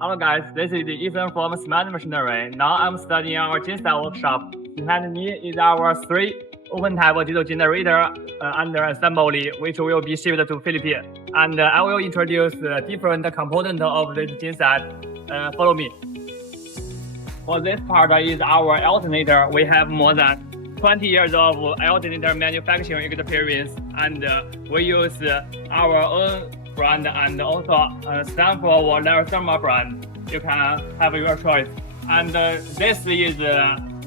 Hello guys, this is Ethan from SMAT Machinery. Now I'm studying our genset workshop. Behind me is our 3 open-type diesel generator under assembly, which will be shipped to Philippines. And I will introduce different components of this genset. Follow me. For this part is our alternator. We have more than 20 years of alternator manufacturing experience, and we use our own brand and also Stanford or Therma brand. You can have your choice. And this is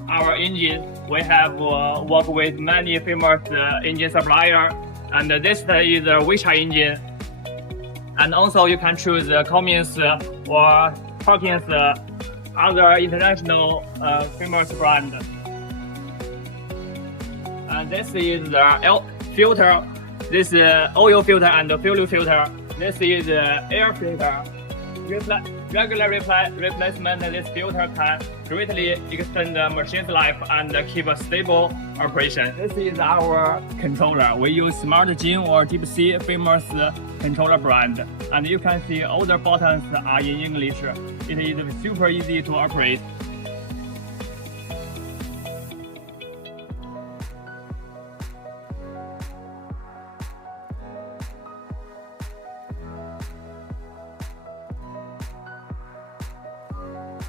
our engine. We have worked with many famous engine suppliers, and this is a Wisha engine. And also you can choose Cummins or Hawkins, other international famous brand. And this is the filter. This is oil filter and fuel filter. This is air filter. Regular replacement, this filter can greatly extend the machine's life and keep a stable operation. This is our controller. We use Smart Gene or Deep Sea famous controller brand. And you can see all the buttons are in English. It is super easy to operate.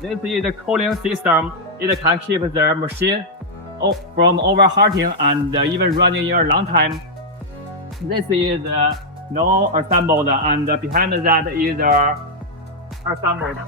This is the cooling system. It can keep the machine from overheating and even running in a long time. This is no assembled, and behind that is assembled.